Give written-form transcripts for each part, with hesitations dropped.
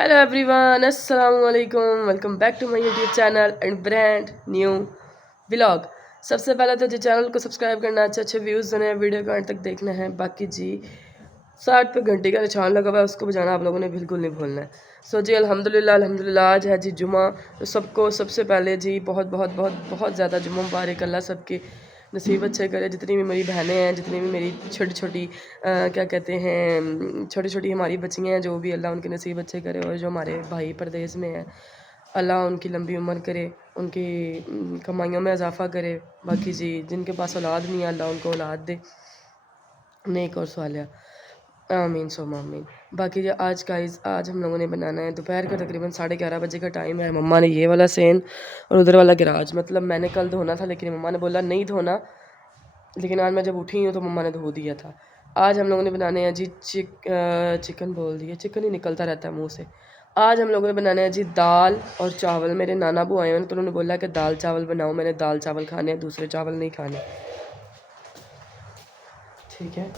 Hello everyone, अस्सलाम वालेकुम। Welcome back to my YouTube channel and brand new vlog. सबसे पहले तो जी चैनल को सब्सक्राइब करना, अच्छे अच्छे व्यूज़ देने हैं, वीडियो को अंत तक देखना है। बाकी जी 60 पे घंटे का निशान लगा हुआ है, उसको बजाना आप लोगों ने बिल्कुल नहीं भूलना है। सो जी अल्हम्दुलिल्लाह आज है जी जुमा। तो सबको सबसे पहले जी बहुत बहुत बहुत बहुत ज़्यादा जुम्मा मुबारक। अल्लाह सबके नसीब अच्छे करे। जितनी भी मेरी बहनें हैं, जितनी भी मेरी छोटी छोटी क्या कहते हैं छोटी छोटी हमारी बच्चियाँ हैं, जो भी अल्लाह उनके नसीब अच्छे करे। और जो हमारे भाई परदेश में हैं, अल्लाह उनकी लंबी उम्र करे, उनकी कमाइयों में इजाफ़ा करे। बाकी जी जिनके पास औलाद नहीं है, अल्लाह उनको औलाद दे। नेक और सालिहा, आमीन सुम्मा आमीन। बाकी जो आज हम लोगों ने बनाना है दोपहर का तकरीबन 11:30 बजे का टाइम है। मम्मा ने ये वाला सेन और उधर वाला गिराज, मतलब मैंने कल धोना था लेकिन मम्मा ने बोला नहीं धोना, लेकिन आज मैं जब उठी हूँ तो मम्मा ने धो दिया था। आज हम लोगों ने बनाने हैं जी चिकन बोल दिया, चिकन ही निकलता रहता है मुँह से। आज हम लोगों ने बनाने हैं जी दाल और चावल। मेरे नाना बू आए हैं तो उन्होंने बोला कि दाल चावल बनाओ। मैंने दाल चावल खाने हैं, दूसरे चावल नहीं खाने। ठीक है,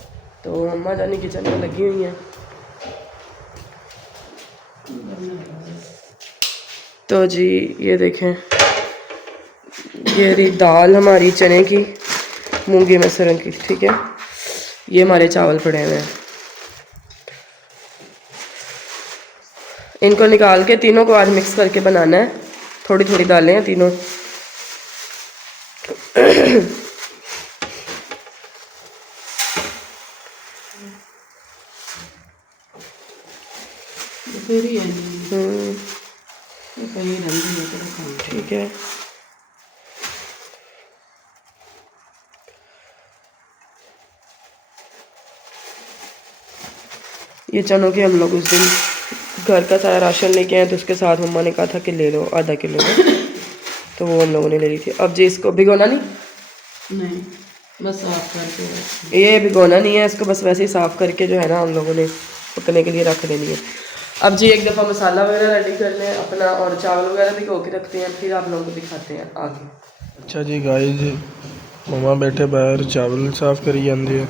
तो मम्मा जानी किचन में लगी हुई हैं। तो जी ये देखें, ये रही दाल हमारी चने की, मूंगी मसरन की। ठीक है, ये हमारे चावल पड़े हुए हैं। इनको निकाल के तीनों को आज मिक्स करके बनाना है। थोड़ी थोड़ी दालें हैं तीनों। ठीक है, ये चनों के हम लोग उस दिन घर का सारा राशन लेके आए तो उसके साथ मम्मा ने कहा था कि ले लो आधा किलो में, तो वो हम लोगों ने ले ली थी। अब जी इसको भिगोना नहीं, बस साफ करके, ये भिगोना नहीं है इसको, बस वैसे ही साफ़ करके जो है ना हम लोगों ने पकने के लिए रख देनी है। अब जी एक दफ़ा मसाला वगैरह रेडी कर लें अपना, और चावल वगैरह भिगो के रखते हैं, फिर आप लोगों को दिखाते हैं आगे। अच्छा जी गाइस, मम्मा बैठे बाहर चावल साफ करी ਜਾਂਦੇ ਆ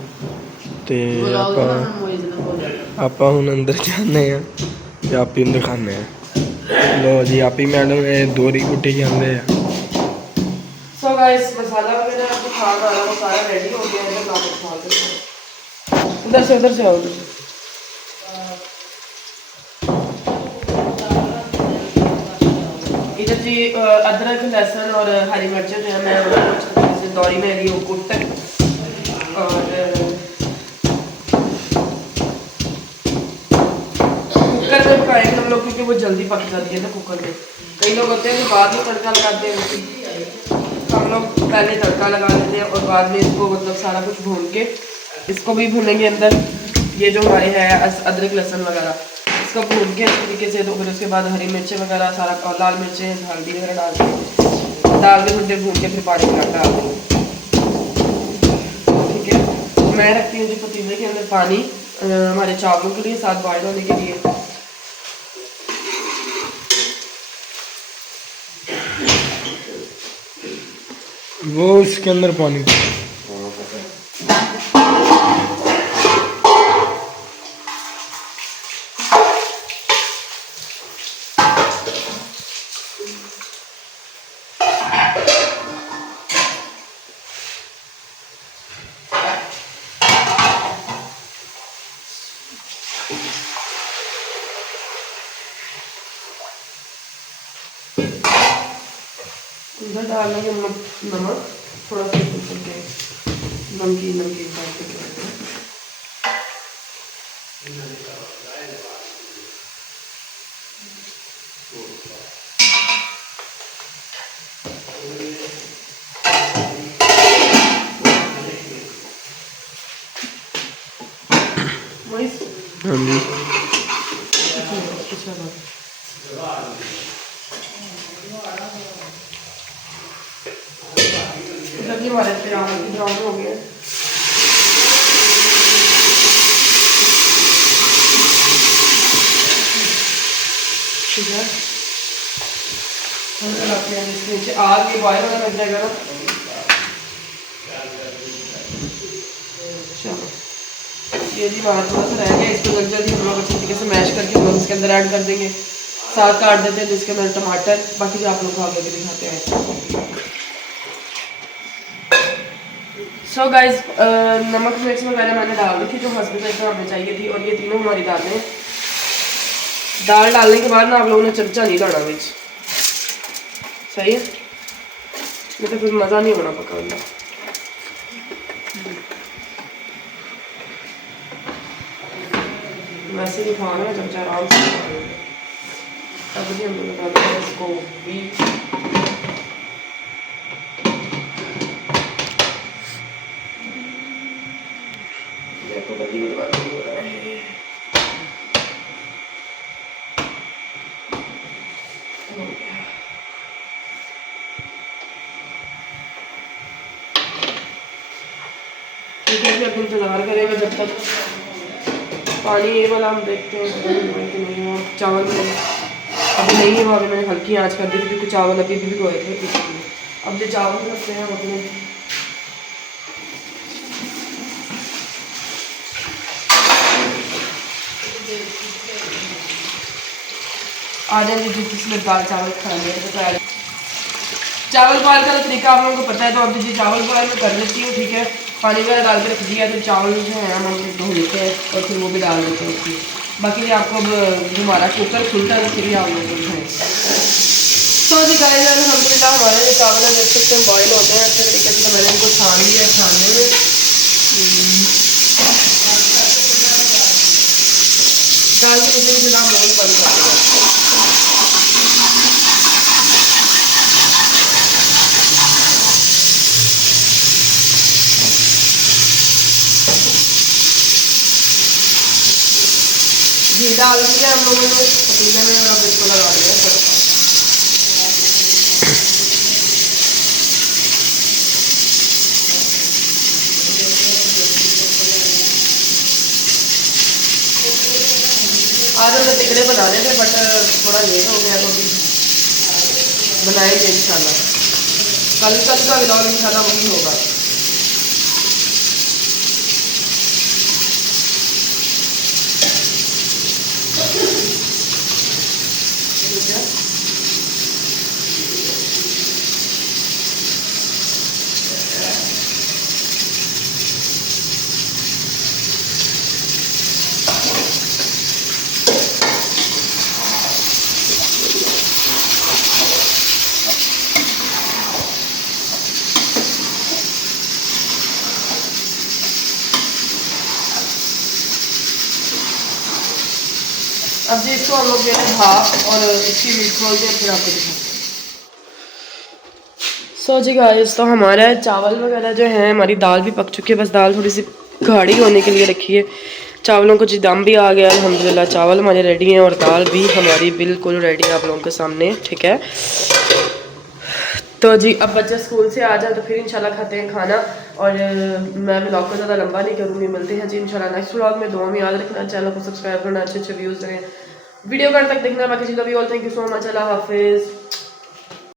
ਤੇ ਆਪਾਂ ਹੁਣ ਅੰਦਰ ਜਾਂਦੇ ਆ ਤੇ ਆਪੀ ਨੂੰ ਦਿਖਾਉਂਦੇ ਆ। ਲੋ ਜੀ ਆਪੀ मैडम ਇਹ ਦੋਰੀ ਕੁੱਟੀ ਜਾਂਦੇ ਆ। सो गाइस मसाला वगैरह जो खाना वाला वो सारा रेडी हो गया है। इधर खा दो, उधर से आओ। इधर जी अदरक लहसुन और हरी मिर्चें जो है मैं दौरी में रही हूँ कुट। और कुकर में पकाएंगे हम लोग क्योंकि वो जल्दी पक जाती है ना कुकर में। कई लोग होते हैं कि बाद में तड़का लगाते हैं, हम लोग पहले तड़का लगा लेते हैं और बाद में इसको मतलब सारा कुछ भून के इसको भी भूनेंगे अंदर। ये जो हमारे है अदरक लहसुन वगैरह, इसको भून के इस तरीके से, तो फिर उसके बाद हरी मिर्चें वगैरह सारा, लाल मिर्चें हल्दी वगैरह डाल के थोड़ी देर भून के फिर पानी डाल देंगे। ठीक है, तो मैं रखती हूँ जी पतीले के अंदर पानी हमारे चावलों के लिए, साथ बॉयल होने के लिए। वो इसके अंदर पानी इधर डाल देंगे नमक थोड़ा सा, नमकीन डाल के हाँ जी। इधर हमारे ब्राउन हो गया। ठीक है, नीचे आग भी बॉयल होना लग जाएगा ना। चलो ये जी हमारा थोड़ा सा रह गया, इसको जल्दी जल्दी हम लोग अच्छी तरीके से मैश करके हम लोग इसके अंदर ऐड कर देंगे। साथ काट देते हैं जिसके अंदर टमाटर, बाकी जो आप लोग को आगे भी दिखाते हैं। सो गाइस, नमक मिर्च वगैरह मैंने डाल दी थी जो हस्बैंड को हमें चाहिए थी, और ये तीनों हमारी दालें। दाल डालने के बाद ना आप लोगों ने चमचा नहीं लाना बीच, सही है, नहीं तो फिर मज़ा नहीं होना पकाने। वैसे ही खाना है, चमचा आराम से खाएंगे। अब भी हम लोग डालते हैं इसको भी। देखो गंदी हो रहा है। ठीक है जी, अब इंतज़ार करेंगे जब तक। पानी ये वाला हम देखते हैं कि नहीं हुआ चावल में, अभी नहीं हुआ। अभी मैंने हल्की आंच कर दी थी क्योंकि चावल अभी भी भिगोए थे, इसलिए अब जो चावल रखते हैं अपने। आ जाए जी जिसमें दाल चावल खाने हैं। चावल बॉयल का तरीका आप लोगों को पता है, तो अब जी चावल बॉयल मैं कर लेती हूँ। ठीक है, पानी वगैरह डाल के रख दिया, तो चावल जो है हम धो लेते हैं और फिर वो भी डाल देते हैं उसमें। बाकी जो आपको अब हमारा कुकर खुलता है फिर आप लोगों को दिखाएँ। तो जी गाइस, अल्हम्दुलिल्लाह हमारे जो चावल हैं देख सकते हैं बॉयल होते हैं अच्छे तरीके से। तो मैंने इनको छान लिया है, छानने में डाल के मुझे फिर हम लोगों ने बंद कर दिया। घी डाल दिया हम लोगों ने पतीले में, और अब इसको लगा दिया तड़का। आज हमने टिकड़े बना रहे थे बट थोड़ा लेट हो गया, तो अभी बनाएंगे इंशाल्लाह। कल का व्लॉग इंशाल्लाह वही होगा। अब जी इसको हम लोग देते हैं भाप और इसकी मिर्च खोलते हैं, फिर आपको दिखाते हैं। सो जी गाइस, तो हमारा चावल वगैरह जो है, हमारी दाल भी पक चुकी है, बस दाल थोड़ी सी गाढ़ी होने के लिए रखी है। चावलों को जी दम भी आ गया अल्हम्दुलिल्लाह, चावल हमारे रेडी हैं और दाल भी हमारी बिल्कुल रेडी है आप लोगों के सामने। ठीक है, तो जी अब बच्चे स्कूल से आ जाए तो फिर इंशाल्लाह खाते हैं खाना, और मैं व्लॉग को ज़्यादा लंबा नहीं करूँगी। मिलते हैं जी इंशाल्लाह नेक्स्ट व्लॉग में। दुआ में याद रखना, चैनल को सब्सक्राइब करना, अच्छे अच्छे व्यूज़ दें, वीडियो कर तक देखना। बाकी जी love you all, thank you so much, Allah हाफिज़।